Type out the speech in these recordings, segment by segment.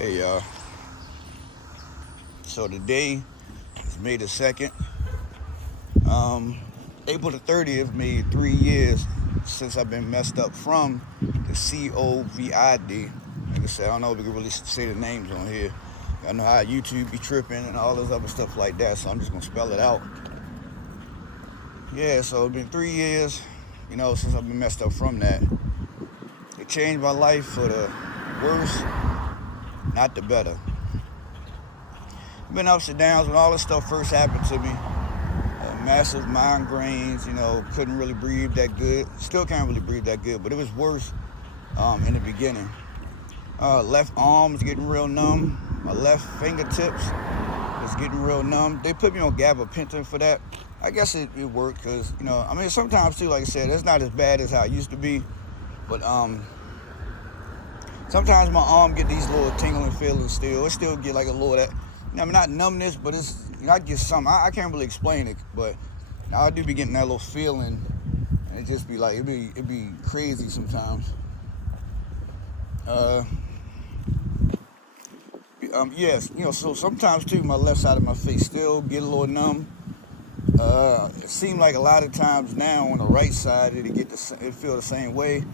Hey y'all. So today is May the 2nd. April the 30th made 3 years since I've been messed up from the COVID. Like I said, I don't know if we can really say the names on here. I know how YouTube be tripping and all this other stuff like that, so I'm just gonna spell it out. Yeah, so it's been 3 years, since I've been messed up from that. It changed my life for the worse, not the better. Been ups and downs when all this stuff first happened to me. Massive migraines, couldn't really breathe that good. Still can't really breathe that good, but it was worse in the beginning. Left arm was getting real numb. My left fingertips was getting real numb. They put me on gabapentin for that. I guess it worked because, sometimes too, like I said, it's not as bad as how it used to be. But sometimes my arm get these little tingling feelings still. It still get like a little that, not numbness, but it's, I get something. I can't really explain it, but I do be getting that little feeling, and it just be like, it be crazy sometimes. Yes, so sometimes too, my left side of my face still get a little numb. It seems like a lot of times now on the right side, it feel the same way.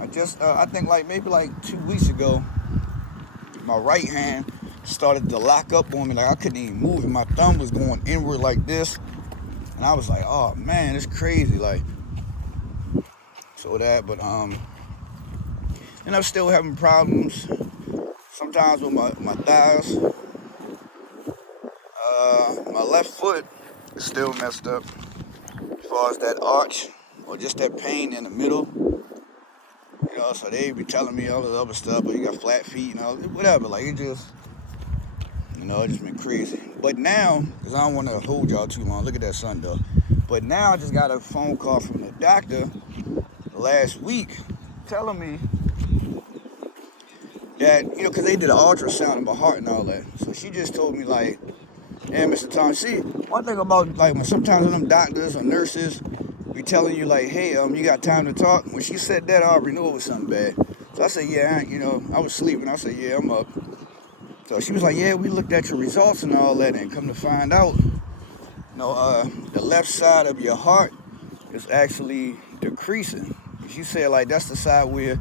I think maybe 2 weeks ago, my right hand started to lock up on me, like I couldn't even move it. My thumb was going inward like this, and I was like, oh man, it's crazy, but and I'm still having problems sometimes with my thighs. My left foot is still messed up as far as that arch or just that pain in the middle. So they be telling me all this other stuff, but you got flat feet and all, whatever. It just been crazy. But now, because I don't want to hold y'all too long, look at that sun though. But now I just got a phone call from the doctor last week telling me that, because they did an ultrasound of my heart and all that. So she just told me hey, Mr. Tom, see, one thing about when sometimes when them doctors or nurses be telling you hey, you got time to talk. When she said that, I already knew it was something bad. So I said, yeah, I was sleeping. I said, yeah, I'm up. So she was like, yeah, we looked at your results and all that, and come to find out, the left side of your heart is actually decreasing. She said that's the side where,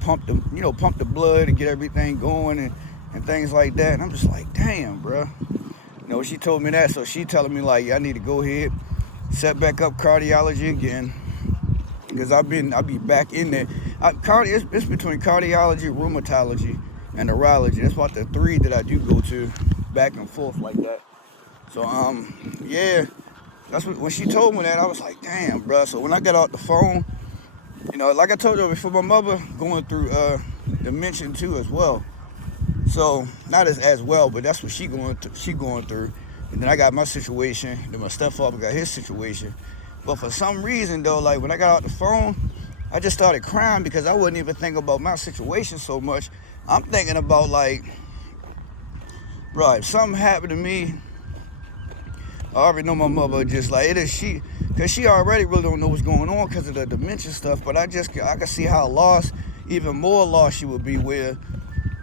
pump the blood and get everything going and things like that. And I'm just like, damn, bro. She told me that, so she telling me I need to go ahead, set back up cardiology again, because I'll be back in there. It's between cardiology, rheumatology, and neurology. That's about the three that I do go to back and forth like that. So yeah, that's when she told me that, I was like, damn, bro. So when I got off the phone, like I told you before, my mother going through dementia too as well. So not as well, but that's what she going through. And then I got my situation. Then my stepfather got his situation. But for some reason though, when I got off the phone, I just started crying because I wasn't even thinking about my situation so much. I'm thinking about bro, if something happened to me, I already know my mother just it is she, because she already really don't know what's going on because of the dementia stuff. But I can see how even more lost she would be where,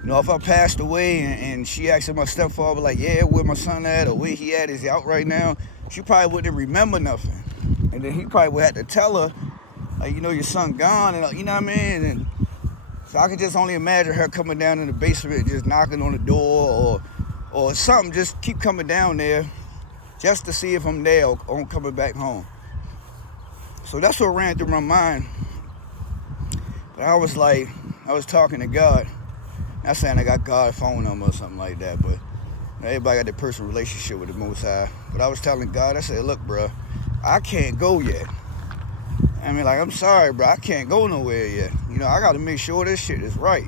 if I passed away and she asked my stepfather, yeah, where my son at or where he at, is he out right now? She probably wouldn't remember nothing. And then he probably would have to tell her, your son gone, and you know what I mean? And so I can just only imagine her coming down in the basement, just knocking on the door or something, just keep coming down there just to see if I'm there or I'm coming back home. So that's what ran through my mind. But I was talking to God. Not saying I got God's phone number or something like that, but everybody got their personal relationship with the Most High. But I was telling God, I said, look, bro, I can't go yet. I'm sorry, bro, I can't go nowhere yet. I got to make sure this shit is right.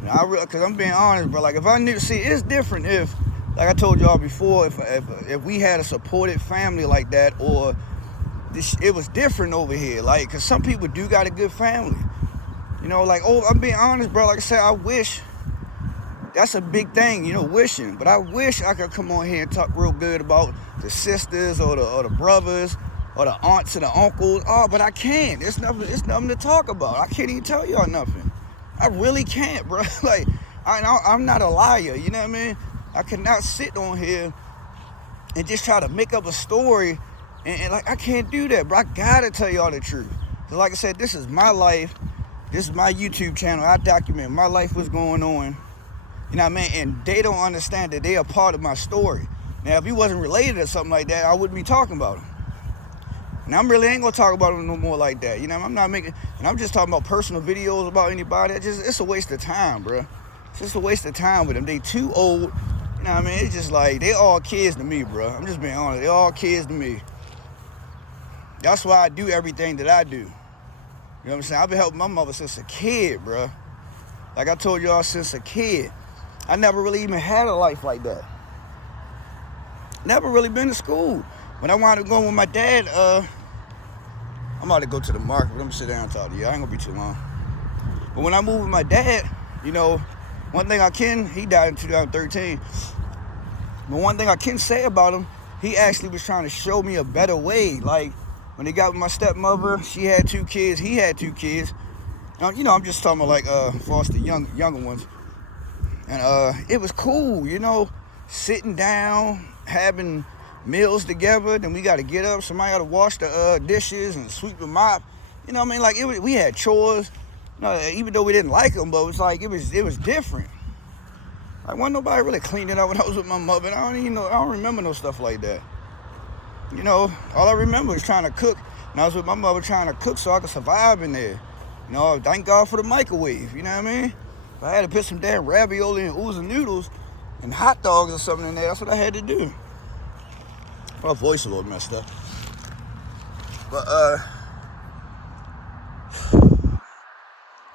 Because I'm being honest, bro. If I knew, see, it's different if, like I told y'all before, if we had a supported family like that, or it was different over here. Because some people do got a good family. I'm being honest, bro. Like I said, I wish, that's a big thing, wishing. But I wish I could come on here and talk real good about the sisters or the brothers or the aunts and the uncles. Oh, but I can't. It's nothing to talk about. I can't even tell y'all nothing. I really can't, bro. I'm not a liar, you know what I mean? I cannot sit on here and just try to make up a story, and like, I can't do that, bro. I gotta tell y'all the truth. Cause like I said, this is my life. This is my YouTube channel. I document my life, what's going on. You know what I mean? And they don't understand that they are part of my story. Now, if he wasn't related or something like that, I wouldn't be talking about him. And I really ain't gonna talk about him no more like that. You know, I'm not making, and I'm just talking about personal videos about anybody. It's a waste of time, bro. It's just a waste of time with them. They too old. You know what I mean? It's just like, they all kids to me, bro. I'm just being honest. They all kids to me. That's why I do everything that I do. You know what I'm saying? I've been helping my mother since a kid, bro. Like I told y'all, since a kid. I never really even had a life like that. Never really been to school. When I wound up going with my dad, I'm about to go to the market, but I'm gonna sit down and talk to you. I ain't gonna be too long. But when I moved with my dad, you know, one thing he died in 2013. But one thing I can say about him, he actually was trying to show me a better way. Like, when he got with my stepmother, she had 2 kids, he had 2 kids. You know, I'm just talking about like foster younger ones. And it was cool, you know, sitting down, having meals together. Then we got to get up. Somebody got to wash the dishes and sweep the mop. You know what I mean? Like, we had chores. You know, even though we didn't like them, but it was like, it was different. Like, wasn't nobody really cleaning up when I was with my mother. I don't remember no stuff like that. You know, all I remember is trying to cook. And I was with my mother trying to cook so I could survive in there. You know, thank God for the microwave. You know what I mean? If I had to put some damn ravioli and oodles and noodles and hot dogs or something in there, that's what I had to do. My voice a little messed up. But,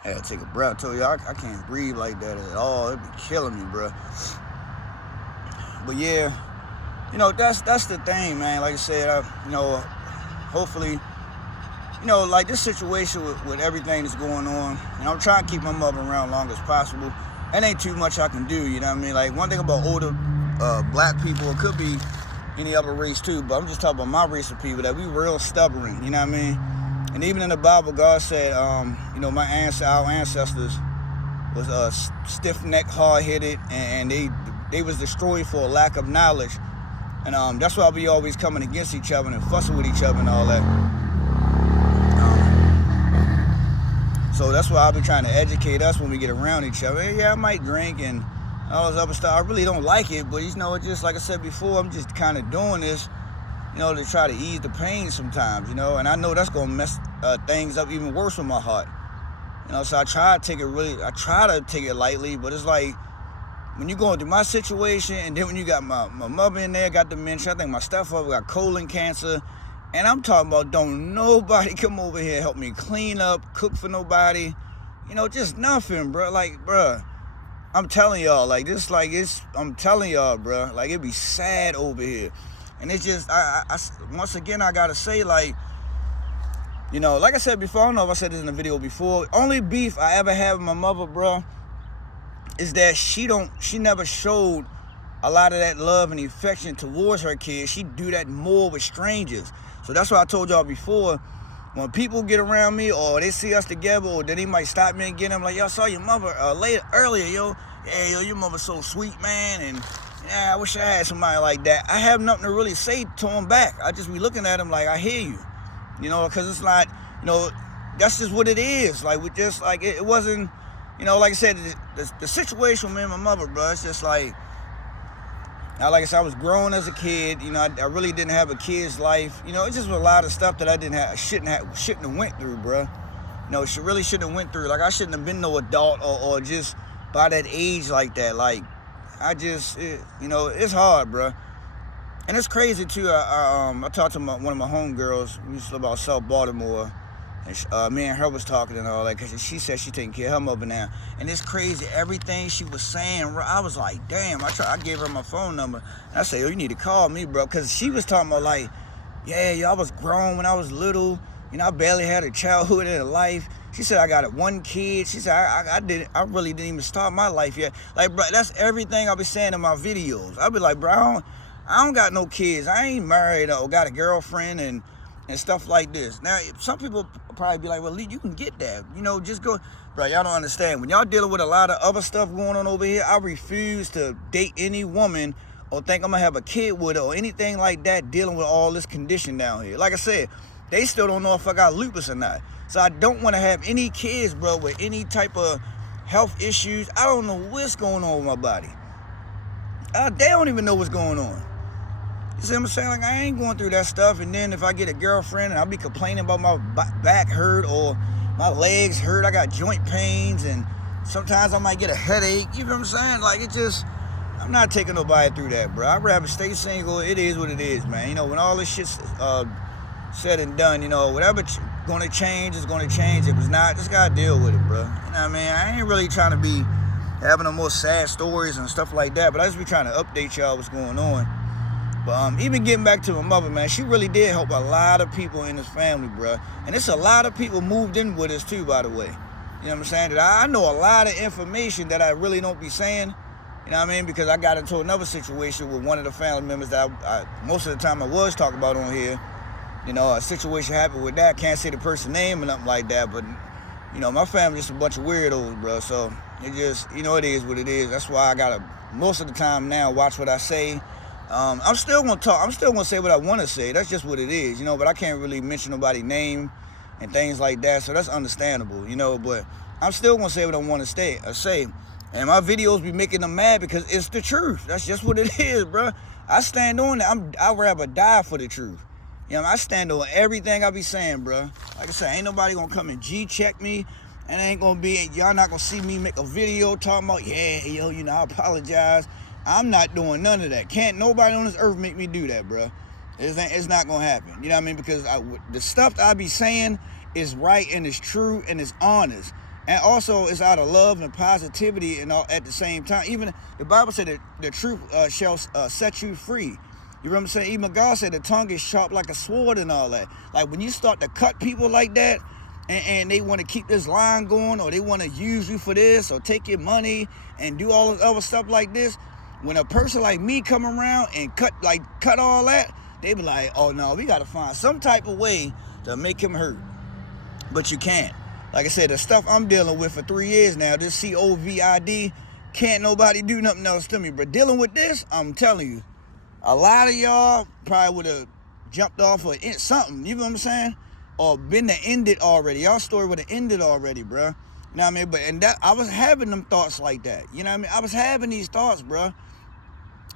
I had to take a breath. I told you, I can't breathe like that at all. It'd be killing me, bro. But yeah, you know, that's the thing, man. Like I said, you know, hopefully, you know, like this situation with everything that's going on, and I'm trying to keep my mother around as long as possible. It ain't too much I can do, you know what I mean? Like, one thing about older black people, it could be any other race too, but I'm just talking about my race of people, that we real stubborn, you know what I mean? And even in the Bible, God said, you know, our ancestors was stiff-necked, hard-headed, and they was destroyed for a lack of knowledge. And that's why we always coming against each other and fussing with each other and all that. So that's why I've been trying to educate us when we get around each other. Yeah, I might drink and all this other stuff. I really don't like it, but you know, it just, like I said before, I'm just kind of doing this, you know, to try to ease the pain sometimes, you know. And I know that's gonna mess things up even worse with my heart, you know. So I try to take it lightly, but it's like, when you're going through my situation, and then when you got my mother in there, got dementia, I think my stepfather got colon cancer, and I'm talking about don't nobody come over here and help me clean up, cook for nobody, you know, just nothing, bro. Like, bro, I'm telling y'all, like, this, like, I'm telling y'all, bro, like, it'd be sad over here. And it's just, I once again, I gotta say, like, you know, like I said before, I don't know if I said this in the video before, only beef I ever had with my mother, bro, is that she never showed a lot of that love and affection towards her kids. She do that more with strangers. So that's why I told y'all before, when people get around me or they see us together, or then they might stop me and get them like, yo, I saw your mother earlier, yo. Yeah, yo, your mother's so sweet, man. And yeah, I wish I had somebody like that. I have nothing to really say to them back. I just be looking at them like, I hear you. You know, because it's not, you know, that's just what it is. Like, we just, like, it wasn't, you know, like I said, the situation with me and my mother, bro, it's just like I said, I was growing as a kid. You know, I really didn't have a kid's life. You know, it's just a lot of stuff that I shouldn't have went through, bro. You know, really shouldn't have went through. Like, I shouldn't have been no adult or just by that age like that. Like, you know, it's hard, bro. And it's crazy, too. I talked to one of my homegirls. We used to live out South Baltimore. And me and her was talking and all that, because she said she taking care of her mother now. And it's crazy, everything she was saying, I was like, damn. I gave her my phone number. And I said, yo, you need to call me, bro. Because she was talking about, like, yeah, yo, I was grown when I was little. You know, I barely had a childhood and a life. She said, I got one kid. She said, I really didn't even start my life yet. Like, bro, that's everything I be saying in my videos. I be like, bro, I don't got no kids. I ain't married or got a girlfriend, and and stuff like this. Now, some people probably be like, well, Lee, you can get that. You know, just go. Bro, y'all don't understand. When y'all dealing with a lot of other stuff going on over here, I refuse to date any woman or think I'm going to have a kid with her or anything like that dealing with all this condition down here. Like I said, they still don't know if I got lupus or not. So I don't want to have any kids, bro, with any type of health issues. I don't know what's going on with my body. They don't even know what's going on. You see what I'm saying? Like, I ain't going through that stuff. And then if I get a girlfriend and I'll be complaining about my back hurt or my legs hurt, I got joint pains, and sometimes I might get a headache. You know what I'm saying? Like, it just, I'm not taking nobody through that, bro. I'd rather stay single. It is what it is, man. You know, when all this shit's said and done, you know, whatever gonna change is gonna change. If it's not, just gotta deal with it, bro. You know what I mean? I ain't really trying to be having no more sad stories and stuff like that, but I just be trying to update y'all what's going on. But even getting back to my mother, man, she really did help a lot of people in this family, bro. And it's a lot of people moved in with us too, by the way. You know what I'm saying? That I know a lot of information that I really don't be saying. You know what I mean? Because I got into another situation with one of the family members that I most of the time I was talking about on here. You know, a situation happened with that. Can't say the person's name or nothing like that, but, you know, my family's just a bunch of weirdos, bro. So it just, you know, it is what it is. That's why I gotta, most of the time now, watch what I say. I'm still gonna talk. I'm still gonna say what I want to say. That's just what it is, you know. But I can't really mention nobody's name and things like that, so that's understandable, you know. But I'm still gonna say what I want to say. And my videos be making them mad because it's the truth. That's just what it is, bro. I stand on it. I'd rather die for the truth. You know, I stand on everything I be saying, bro. Like I said, ain't nobody gonna come and G-check me. And ain't gonna be, y'all not gonna see me make a video talking about, yeah, yo, you know, I apologize. I'm not doing none of that. Can't nobody on this earth make me do that, bro. It's not gonna happen. You know what I mean? Because the stuff that I be saying is right and it's true and it's honest. And also it's out of love and positivity and all at the same time. Even the Bible said that the truth shall set you free. You know what I'm saying? Even God said the tongue is sharp like a sword and all that. Like when you start to cut people like that, and they want to keep this line going, or they want to use you for this, or take your money and do all this other stuff like this, when a person like me come around and cut all that, they be like, oh no, we got to find some type of way to make him hurt. But you can't. Like I said, the stuff I'm dealing with for 3 years now, this COVID, can't nobody do nothing else to me. But dealing with this, I'm telling you, a lot of y'all probably would have jumped off or something, you know what I'm saying? Or been to end it already. Y'all story would have ended already, bro. You know what I mean? But and that I was having them thoughts like that. You know what I mean? I was having these thoughts, bro.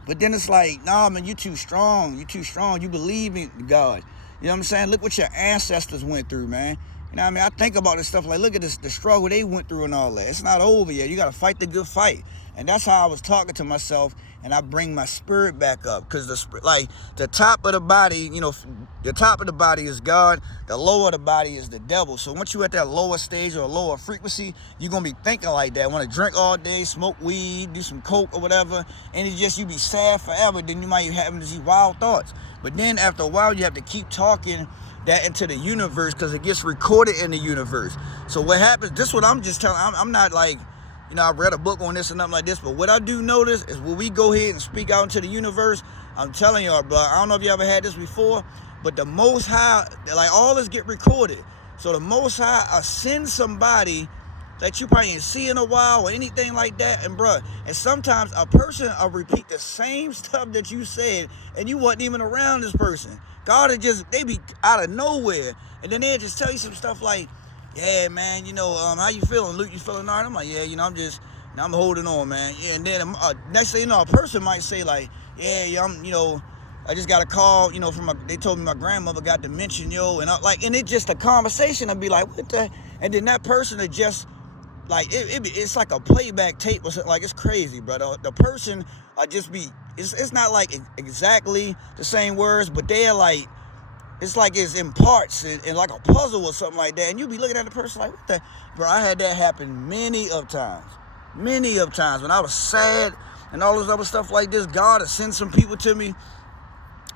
But then it's like, nah, man, you too strong. You too strong. You believe in God. You know what I'm saying? Look what your ancestors went through, man. You know what I mean? I think about this stuff like, look at this, the struggle they went through and all that. It's not over yet. You got to fight the good fight. And that's how I was talking to myself, and I bring my spirit back up. Because the top of the body, you know, the top of the body is God. The lower of the body is the devil. So once you're at that lower stage or a lower frequency, you're going to be thinking like that. Want to drink all day, smoke weed, do some coke or whatever. And it's just, you be sad forever. Then you might be having these wild thoughts. But then after a while, you have to keep talking that into the universe because it gets recorded in the universe. So what happens, this is what I'm just telling, I'm not like, you know, I read a book on this and nothing like this, but what I do notice is when we go ahead and speak out into the universe, I'm telling y'all, bro, I don't know if you ever had this before, but the Most High, like all this get recorded. So the Most High send somebody that you probably ain't see in a while or anything like that, and bro, and sometimes a person will repeat the same stuff that you said, and you wasn't even around this person. God would just, they be out of nowhere, and then they'll just tell you some stuff like, yeah, man, you know, how you feeling, Lute? You feeling all right? I'm like, yeah, you know, I'm holding on, man. Yeah, and then next thing you know, a person might say like, yeah, I'm, you know, I just got a call, you know, they told me my grandmother got dementia, yo, and and it just a conversation. I'd be like, what the? And then that person would just, like, it's like a playback tape or something. Like, it's crazy, bro. The person just be, it's not like exactly the same words, but they're like, it's like it's in parts and like a puzzle or something like that. And you be looking at the person like, what the? Bro, I had that happen many of times. Many of times when I was sad and all this other stuff like this. God would send some people to me.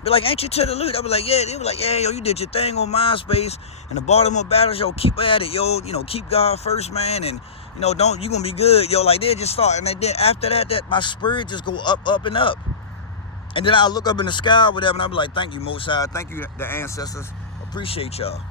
Be like, ain't you to the Lute? I be like, yeah. They be like, yeah, yo, you did your thing on MySpace and the Baltimore battles, yo, keep at it, yo. You know, keep God first, man. And, you know, you gonna be good, yo. Like, they just start. And then after that my spirit just go up and up. And then I'll look up in the sky or whatever, and I'll be like, thank you, Most High. Thank you, the ancestors. Appreciate y'all.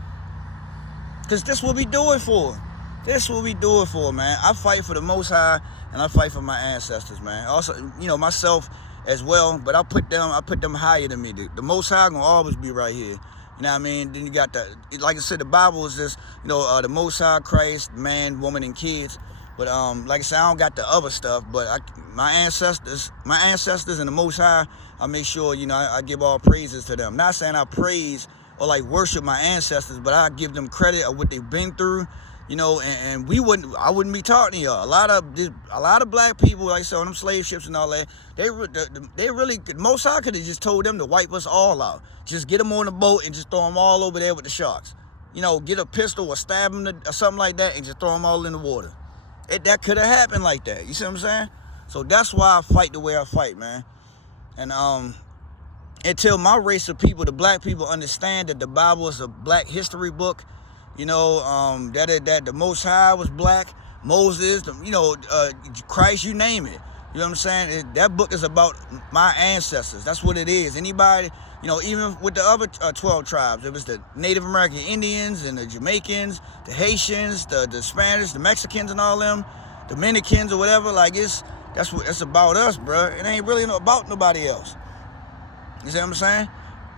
Because this what we do it for. This what we do it for, man. I fight for the Most High, and I fight for my ancestors, man. Also, myself as well, but I put them higher than me. The Most High gonna always be right here. You know what I mean? Then you got like I said, the Bible is just, the Most High, Christ, man, woman, and kids. But like I said, I don't got the other stuff. But my ancestors, and the Most High, I make sure I give all praises to them. Not saying I praise or like worship my ancestors, but I give them credit of what they've been through. And I wouldn't be talking to y'all. A lot of black people, like I said, on them slave ships and all that, they really, Most High could have just told them to wipe us all out. Just get them on the boat and just throw them all over there with the sharks. Get a pistol or stab them or something like that and just throw them all in the water. That could have happened like that. You see what I'm saying? So that's why I fight the way I fight, man. And until my race of people, the black people, understand that the Bible is a black history book, that the Most High was black, Moses, Christ, you name it. You know what I'm saying? That book is about my ancestors. That's what it is. Anybody, even with the other 12 tribes, it was the Native American Indians and the Jamaicans, the Haitians, the Spanish, the Mexicans and all them, Dominicans or whatever. Like it's about us, bro. It ain't really about nobody else. You see what I'm saying?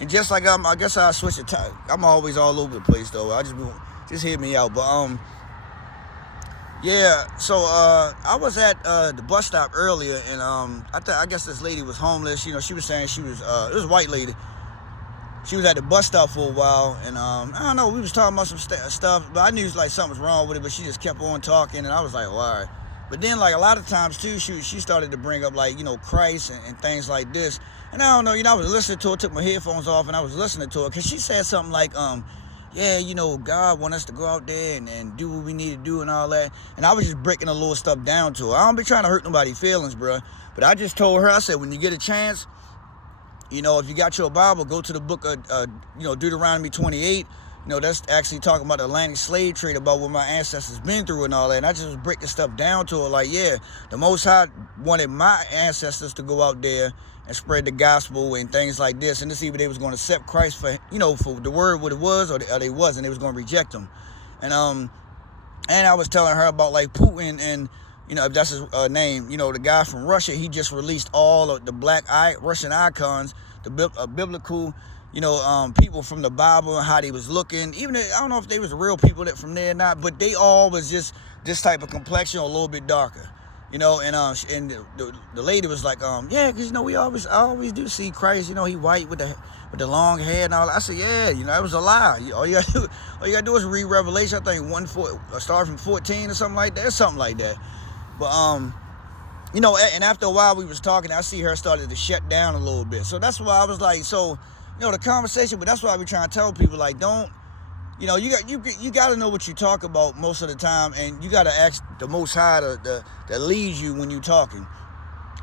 And just like I guess I switch the time. I'm always all over the place though. Just hear me out. But yeah. So I was at the bus stop earlier, and I guess this lady was homeless. She was saying she was it was a white lady. She was at the bus stop for a while, and I don't know. We was talking about some stuff, but I knew like something was wrong with it. But she just kept on talking, and I was like, well, all right. But then like a lot of times too, she started to bring up like Christ and things like this. And I don't know, I was listening to her, took my headphones off, and I was listening to her, because she said something like, yeah, God want us to go out there and do what we need to do and all that. And I was just breaking a little stuff down to her. I don't be trying to hurt nobody's feelings, bro. But I just told her, I said, when you get a chance, if you got your Bible, go to the book of, Deuteronomy 28. That's actually talking about the Atlantic slave trade, about what my ancestors been through and all that. And I just was breaking stuff down to her, like, yeah, the Most High wanted my ancestors to go out there and spread the gospel and things like this, and to see if they was going to accept Christ for the word what it was, or they wasn't. They was going to reject him. And I was telling her about like Putin, and if that's his name, the guy from Russia. He just released all of the black Russian icons, the biblical, people from the Bible and how they was looking. Even I don't know if they was real people that from there or not, but they all was just this type of complexion or a little bit darker. And the lady was like, yeah, because I always do see Christ, he white with the long hair and all that. I said, yeah, that was a lie. All you gotta do is read Revelation. I think start from 14 or something like that. But and after a while we was talking, I see her started to shut down a little bit. So that's why I was like, the conversation. But that's why we trying to tell people, like, don't. You got to know what you talk about most of the time, and you got to ask the Most High that leads you when you talking.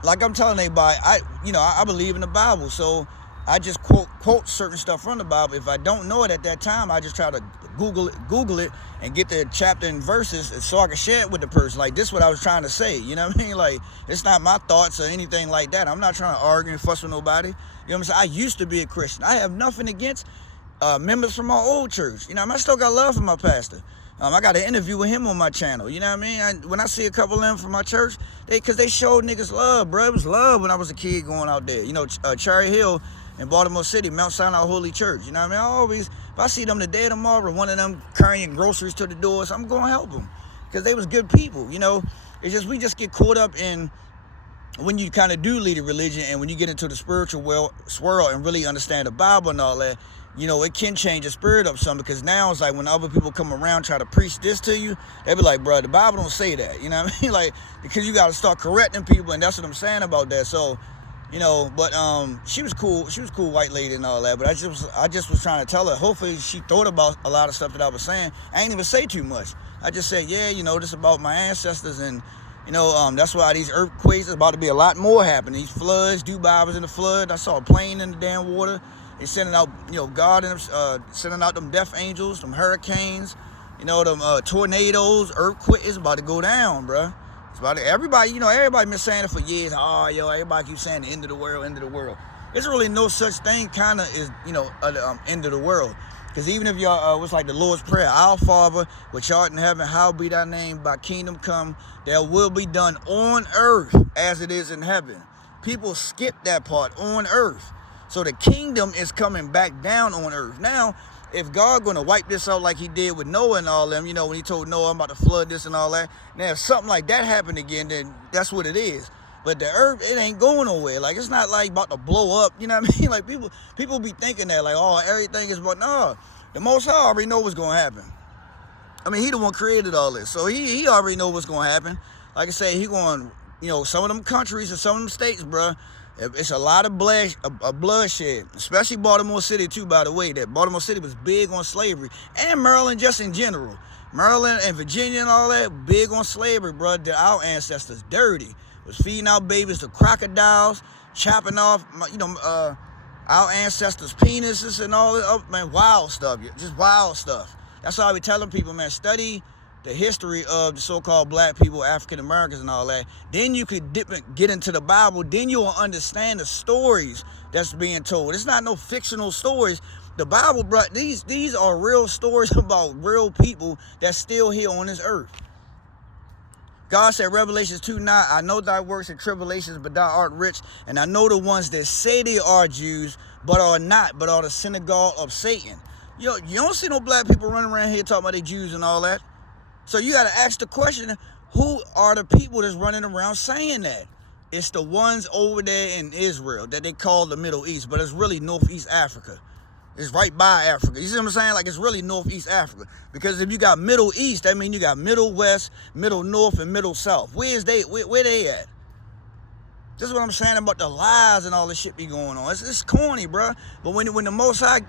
Like I'm telling everybody, I believe in the Bible, so I just quote certain stuff from the Bible. If I don't know it at that time, I just try to Google it and get the chapter and verses so I can share it with the person. Like, this is what I was trying to say. You know what I mean? Like, it's not my thoughts or anything like that. I'm not trying to argue and fuss with nobody. You know what I'm saying? I used to be a Christian. I have nothing against members from my old church. I still got love for my pastor. I got an interview with him on my channel. You know what I mean? When I see a couple of them from my church, because they showed niggas love, bro. It was love when I was a kid going out there. Cherry Hill in Baltimore City, Mount Sinai Holy Church. You know what I mean? If I see them today or tomorrow, one of them carrying groceries to the doors, I'm going to help them, because they was good people. It's just, we just get caught up in, when you kind of do lead a religion, and when you get into the spiritual swirl and really understand the Bible and all that, it can change the spirit up some, because now it's like when other people come around try to preach this to you, they be like, bro, the Bible don't say that. You know what I mean? Like, because you got to start correcting people, and that's what I'm saying about that. So, but she was cool. She was a cool white lady and all that. But I just was trying to tell her, hopefully she thought about a lot of stuff that I was saying. I ain't even say too much. I just said, yeah, this about my ancestors, and that's why these earthquakes is about to be a lot more happening. These floods, Dubai was in the flood. I saw a plane in the damn water. They sending out, God and sending out them death angels, them hurricanes, them tornadoes, earthquakes. It's about to go down, bro. It's about to, everybody been saying it for years. Everybody keeps saying the end of the world, end of the world. There's really no such thing, kind of, is, end of the world. Because even if y'all, what's like the Lord's Prayer, Our Father, which art in heaven, hallowed be thy name, thy kingdom come, there will be done on earth as it is in heaven. People skip that part, on earth. So the kingdom is coming back down on earth. Now, if God going to wipe this out like he did with Noah and all them, you know, when he told Noah, I'm about to flood this and all that. Now, if something like that happened again, then that's what it is. But the earth, it ain't going nowhere. Like, it's not like about to blow up. You know what I mean? Like, people be thinking that, like, oh, everything is about, no. The Most High already know what's going to happen. I mean, he the one created all this. So he already know what's going to happen. Like I say, he going, you know, some of them countries and some of them states, bro, it's a lot of bloodshed, especially Baltimore City, too, by the way. That Baltimore City was big on slavery. And Maryland just in general. Maryland and Virginia and all that, big on slavery, bro. Our ancestors dirty. Was feeding our babies to crocodiles, chopping off, you know, our ancestors' penises and all that, man, wild stuff, just wild stuff. That's why I be telling people, man, study the history of the so-called black people, African Americans and all that. Then you could get into the Bible. Then you'll understand the stories that's being told. It's not no fictional stories. The Bible, bro, these are real stories about real people that's still here on this earth. God said, Revelations 2:9, I know thy works and tribulations, but thou art rich. And I know the ones that say they are Jews, but are not, but are the synagogue of Satan. Yo, you don't see no black people running around here talking about they Jews and all that. So you got to ask the question, who are the people that's running around saying that? It's the ones over there in Israel that they call the Middle East, but it's really Northeast Africa. It's right by Africa. You see what I'm saying? Like, it's really Northeast Africa. Because if you got Middle East, that means you got Middle West, Middle North, and Middle South. Where they at? This is what I'm saying about the lies and all this shit be going on. It's corny, bro. But when the Most High,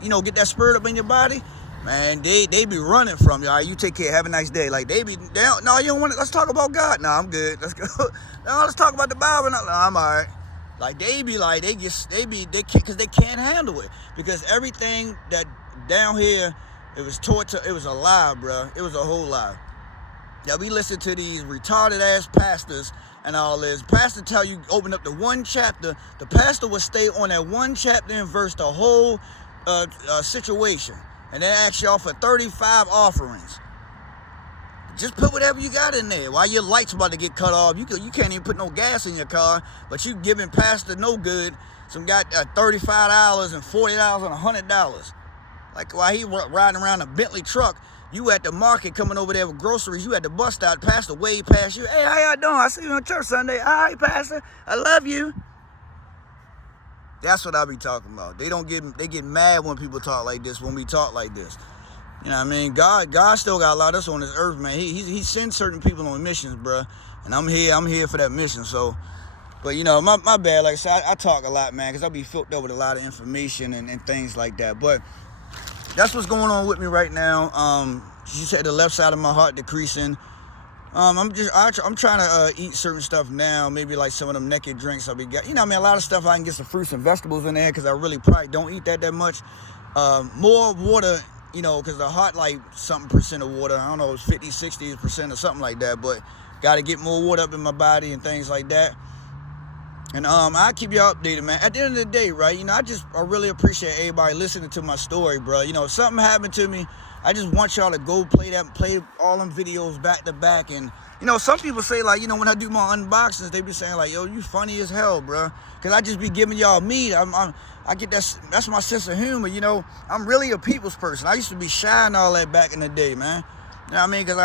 you know, get that spirit up in your body, man, they be running from you. All right, you take care. Have a nice day. Like, no, you don't want to. Let's talk about God. No, I'm good. Let's go. No, let's talk about the Bible. No, I'm all right. Like, they be like, because they can't handle it. Because everything that down here, it was taught to, it was a lie, bro. It was a whole lie. Yeah, we listen to these retarded ass pastors and all this. Pastor tell you, open up the one chapter. The pastor would stay on that one chapter and verse the whole situation. And then ask y'all for 35 offerings. Just put whatever you got in there. While your light's about to get cut off, you can't even put no gas in your car, but you giving pastor no good. Some got $35 and $40 and $100. Like, while he riding around a Bentley truck, you at the market coming over there with groceries. You at the bus stop, pastor way past you. Hey, how y'all doing? I see you on church Sunday. All right, pastor, I love you. That's what I be talking about. They get mad when people talk like this, when we talk like this. You know what I mean? God still got a lot of us on this earth, man. He sends certain people on missions, bro. And I'm here for that mission. So, but you know, my bad. Like I said, I talk a lot, man, because I be filled up with a lot of information and things like that. But that's what's going on with me right now. She said the left side of my heart decreasing. I'm trying to eat certain stuff now. Maybe like some of them naked drinks I'll be getting. You know what I mean? A lot of stuff I can get some fruits and vegetables in there because I really probably don't eat that much. More water. You know, because the heart, like, something percent of water. I don't know, it's 50, 60% or something like that. But got to get more water up in my body and things like that. And I'll keep y'all updated, man. At the end of the day, right, you know, I really appreciate everybody listening to my story, bro. You know, if something happened to me, I just want y'all to go play all them videos back to back. And, you know, some people say, like, you know, when I do my unboxings, they be saying, like, yo, you funny as hell, bro. Because I just be giving y'all meat. I get that's my sense of humor, you know. I'm really a people's person. I used to be shy and all that back in the day, man. You know what I mean? Because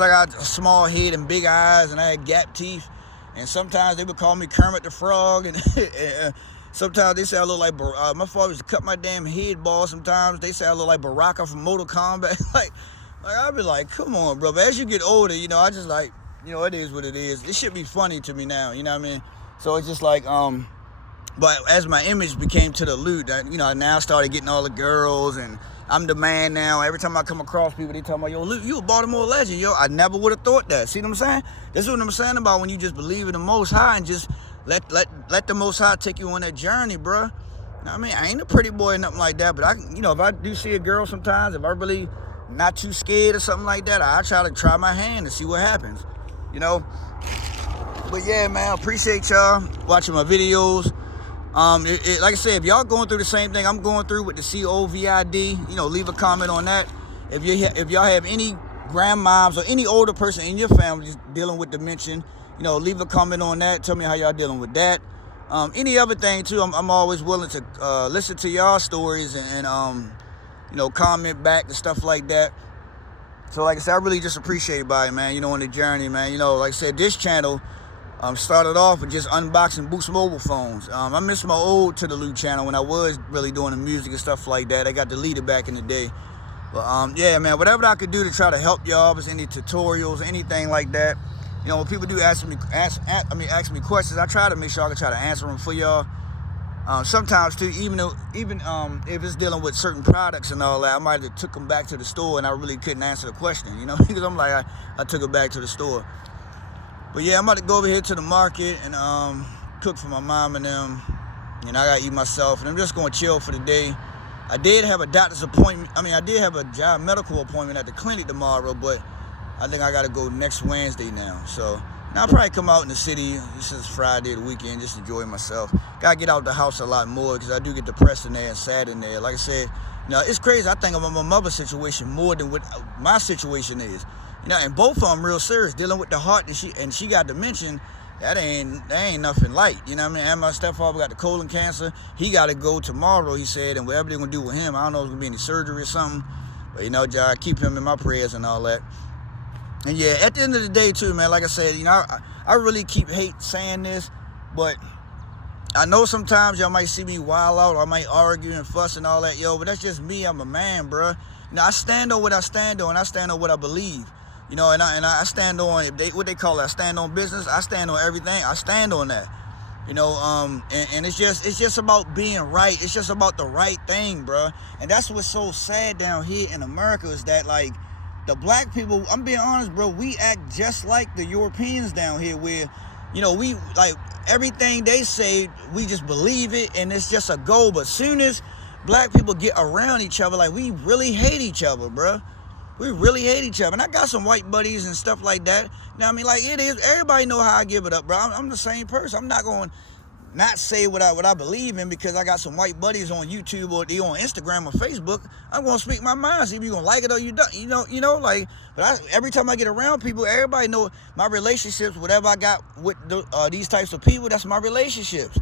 I got a small head and big eyes and I had gap teeth. And sometimes they would call me Kermit the Frog. And sometimes they say I look like, my father used to cut my damn head bald sometimes. They say I look like Baraka from Mortal Kombat. like I'd be like, come on, bro. But as you get older, you know, I just like, you know, it is what it is. It should be funny to me now, you know what I mean? So it's just like, but as my image became to the Lute, you know, I now started getting all the girls, and I'm the man now. Every time I come across people, they tell me, yo, Lute, you a Baltimore legend, yo. I never would have thought that. See what I'm saying? That's what I'm saying about when you just believe in the Most High and just let the Most High take you on that journey, bro. You know what I mean? I ain't a pretty boy or nothing like that, but you know, if I do see a girl sometimes, if I really not too scared or something like that, I try my hand and see what happens, you know? But yeah, man, I appreciate y'all watching my videos. Like I said, if y'all going through the same thing I'm going through with the COVID, you know, leave a comment on that. If y'all have any grandmoms or any older person in your family dealing with dementia, you know, leave a comment on that. Tell me how y'all dealing with that. Any other thing too, I'm always willing to listen to y'all stories and you know, comment back and stuff like that. So like I said, I really just appreciate everybody, man, you know, on the journey, man. You know, like I said, this channel started off with just unboxing Boost mobile phones. I miss my old To The Lute channel when I was really doing the music and stuff like that. I got deleted back in the day. But yeah, man, whatever I could do to try to help y'all, if there's any tutorials, anything like that. You know, when people do ask me questions, I try to make sure I can try to answer them for y'all. Sometimes too, even if it's dealing with certain products and all that, I might have took them back to the store and I really couldn't answer the question, you know, because I'm like, I took it back to the store. But yeah, I'm about to go over here to the market and cook for my mom and them. And I gotta eat myself, and I'm just gonna chill for the day. I did have a doctor's appointment. I did have a job medical appointment at the clinic tomorrow, but I think I gotta go next Wednesday now. So I'll probably come out in the city. This is Friday, the weekend, just enjoy myself. Gotta get out the house a lot more because I do get depressed in there and sad in there. Like I said, you know, it's crazy. I think about my mother's situation more than what my situation is. You know, and both of them real serious, dealing with the heart, and she got dementia. That ain't nothing light. You know what I mean? And my stepfather got the colon cancer. He got to go tomorrow, he said, and whatever they're gonna do with him, I don't know if it's gonna be any surgery or something. But you know, I keep him in my prayers and all that. And yeah, at the end of the day too, man, like I said, you know, I really hate saying this, but I know sometimes y'all might see me wild out, or I might argue and fuss and all that, yo, but that's just me. I'm a man, bruh. You know, I stand on what I stand on, and I stand on what I believe. You know, and I stand on, what they call it, I stand on business, I stand on everything, I stand on that. You know, and it's just about being right. It's just about the right thing, bruh. And that's what's so sad down here in America is that, like, the black people, I'm being honest, bro, we act just like the Europeans down here where, you know, we, like, everything they say, we just believe it and it's just a go. But soon as black people get around each other, like, we really hate each other, bro. We really hate each other. And I got some white buddies and stuff like that. You know what I mean? Like, it is, everybody know how I give it up, bro. I'm the same person. I'm not going to not say what I believe in because I got some white buddies on YouTube or they on Instagram or Facebook. I'm gonna speak my mind, see if you're gonna like it or you don't. You know, like. But every time I get around people, everybody know my relationships. Whatever I got with these types of people, that's my relationships.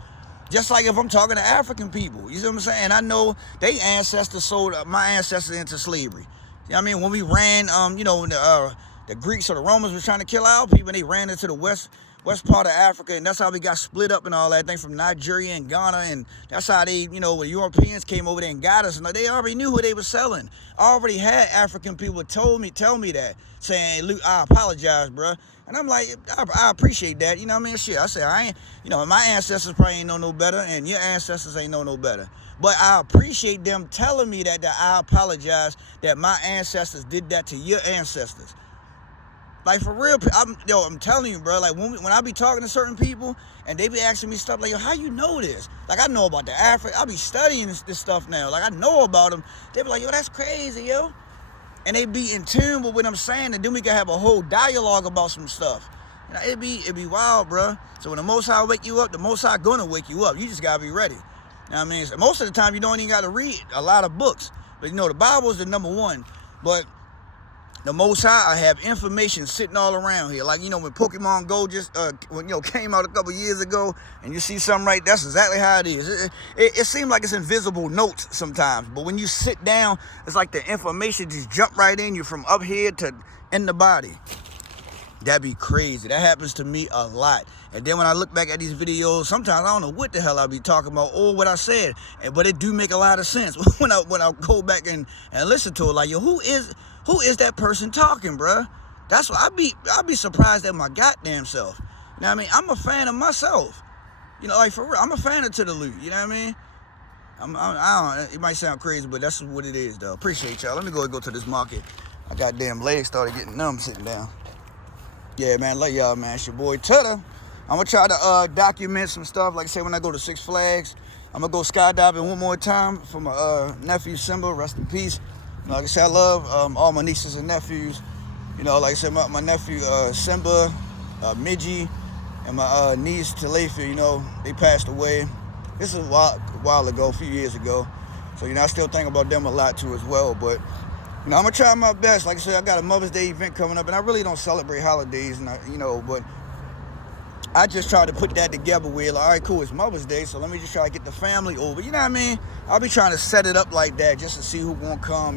Just like if I'm talking to African people, you see what I'm saying? I know they ancestors sold my ancestors into slavery. You know what I mean? When we ran, you know, the Greeks or the Romans were trying to kill our people, and they ran into the west part of Africa, and that's how we got split up and all that thing from Nigeria and Ghana, and that's how they, you know, when Europeans came over there and got us, and they already knew who they were selling. I already had African people tell me that, saying, Lute, I apologize, bro. And I'm like, I appreciate that, you know what I mean? Shit, I said, I ain't, you know, my ancestors probably ain't know no better, and your ancestors ain't know no better. But I appreciate them telling me that I apologize that my ancestors did that to your ancestors. Like, for real, I'm telling you, bro, like, when I be talking to certain people, and they be asking me stuff like, yo, how you know this? Like, I know about the Africa, I be studying this stuff now. Like, I know about them. They be like, yo, that's crazy, yo. And they be in tune with what I'm saying, and then we can have a whole dialogue about some stuff. You know, it be wild, bro. So when the Most High wake you up, the Most High gonna wake you up. You just gotta be ready. You know what I mean? So most of the time, you don't even gotta read a lot of books. But, you know, the Bible is the number one. But the Most High, I have information sitting all around here. Like, you know, when Pokemon Go just came out a couple years ago, and you see something right, that's exactly how it is. It seems like it's invisible notes sometimes, but when you sit down, it's like the information just jump right in you from up here to in the body. That'd be crazy. That happens to me a lot. And then when I look back at these videos, sometimes I don't know what the hell I be talking about or what I said, but it do make a lot of sense when I go back and listen to it. Like, yo, who is that person talking, bruh? That's what I be surprised at my goddamn self. You know what I mean? I'm a fan of myself. You know, like, for real, I'm a fan of To The Lute. You know what I mean? I don't. It might sound crazy, but that's what it is, though. Appreciate y'all. Let me go to this market. My goddamn legs started getting numb sitting down. Yeah, man. Love y'all, man. It's your boy Tudda. I'm gonna try to document some stuff. Like I said, when I go to Six Flags, I'm gonna go skydiving one more time for my nephew Simba. Rest in peace. You know, like I said, I love all my nieces and nephews. You know, like I said, my nephew Simba, Midgie, and my niece Talitha, you know, they passed away. This is a while ago, a few years ago. So, I still think about them a lot too as well. But, I'm going to try my best. Like I said, I got a Mother's Day event coming up, and I really don't celebrate holidays, and but I just try to put that together with, all right, cool, it's Mother's Day, so let me just try to get the family over. You know what I mean? I'll be trying to set it up like that just to see who won't come.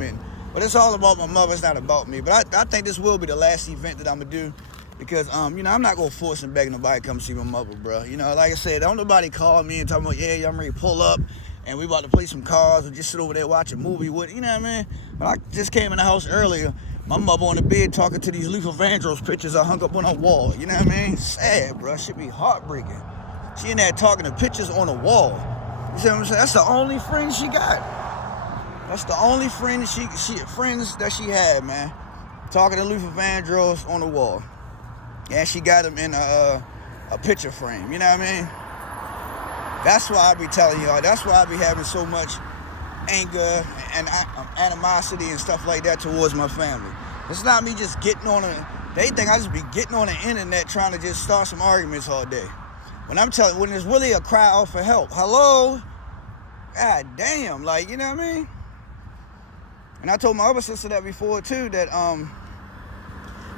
But it's all about my mother. It's not about me. But I think this will be the last event that I'm going to do because, I'm not going to force and beg nobody to come see my mother, bro. Like I said, don't nobody call me and talk about, yeah, I'm ready to pull up and we about to play some cards or just sit over there watch a movie with, you know what I mean? But I just came in the house earlier. My mother on the bed talking to these Lute Vandross pictures I hung up on her wall. You know what I mean? Sad, bro. Should be heartbreaking. She in there talking to pictures on the wall. You see what I'm saying? That's the only friend she got. That's the only friend friends that she had, man. Talking to Lute Vandross on the wall. And she got him in a picture frame. You know what I mean? That's why I be telling y'all. That's why I be having so much anger and animosity and stuff like that towards my family. It's not me just getting on they think I just be getting on the internet trying to just start some arguments all day. When there's really a cry out for help. Hello? God damn, like, you know what I mean? And I told my other sister that before too, that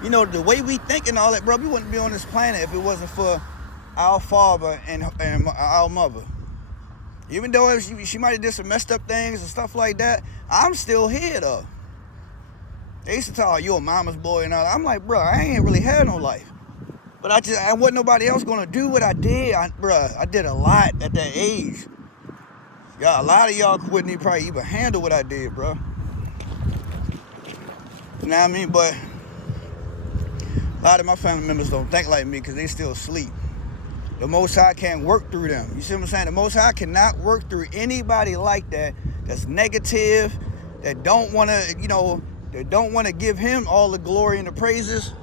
the way we think and all that, bro, we wouldn't be on this planet if it wasn't for our father and our mother. Even though she might have did some messed up things and stuff like that, I'm still here, though. They used to tell you a mama's boy and all that. I'm like, bro, I ain't really had no life. But I wasn't nobody else going to do what I did. I did a lot at that age. A lot of y'all wouldn't probably even handle what I did, bro. You know what I mean? But a lot of my family members don't think like me because they still asleep. The Most High can't work through them. You see what I'm saying? The Most High cannot work through anybody like that that's negative, that don't want to, give him all the glory and the praises.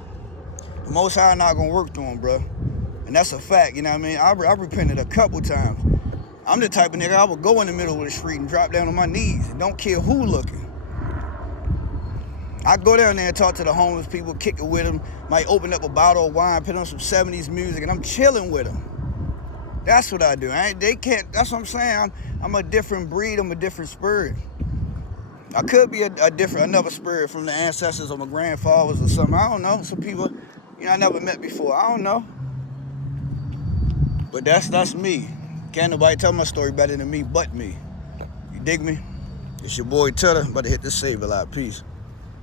The Most High not going to work through him, bro. And that's a fact, you know what I mean? I've repented a couple times. I'm the type of nigga, I would go in the middle of the street and drop down on my knees and don't care who looking. I go down there and talk to the homeless people, kick it with them, might open up a bottle of wine, put on some 70s music, and I'm chilling with them. That's what I do. That's what I'm saying. I'm a different breed. I'm a different spirit. I could be another spirit from the ancestors of my grandfathers or something. I don't know. Some people, I never met before. I don't know. But that's me. Can't nobody tell my story better than me but me. You dig me? It's your boy Tudor, about to hit the save a lot. Peace.